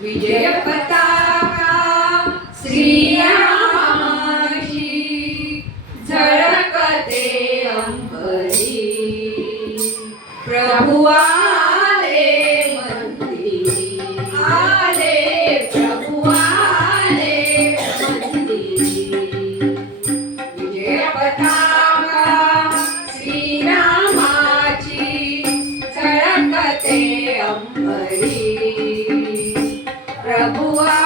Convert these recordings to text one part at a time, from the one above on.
विजय पताका श्रीरामाची झळकते प्रभुवा Wow.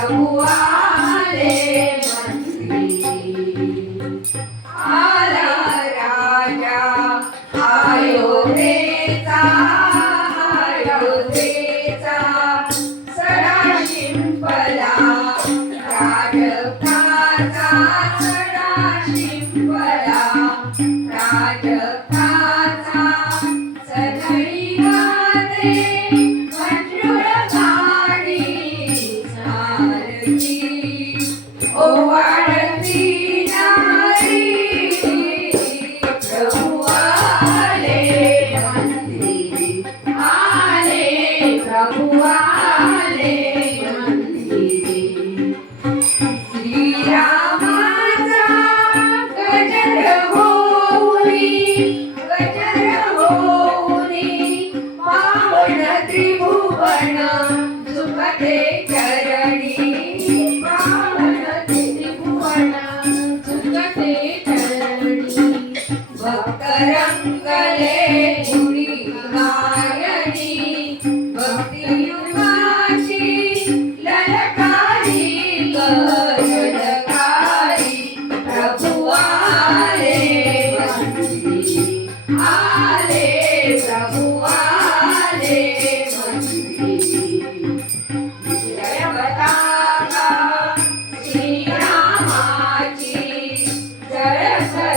आला आयो। त्रिभुवन सुखदे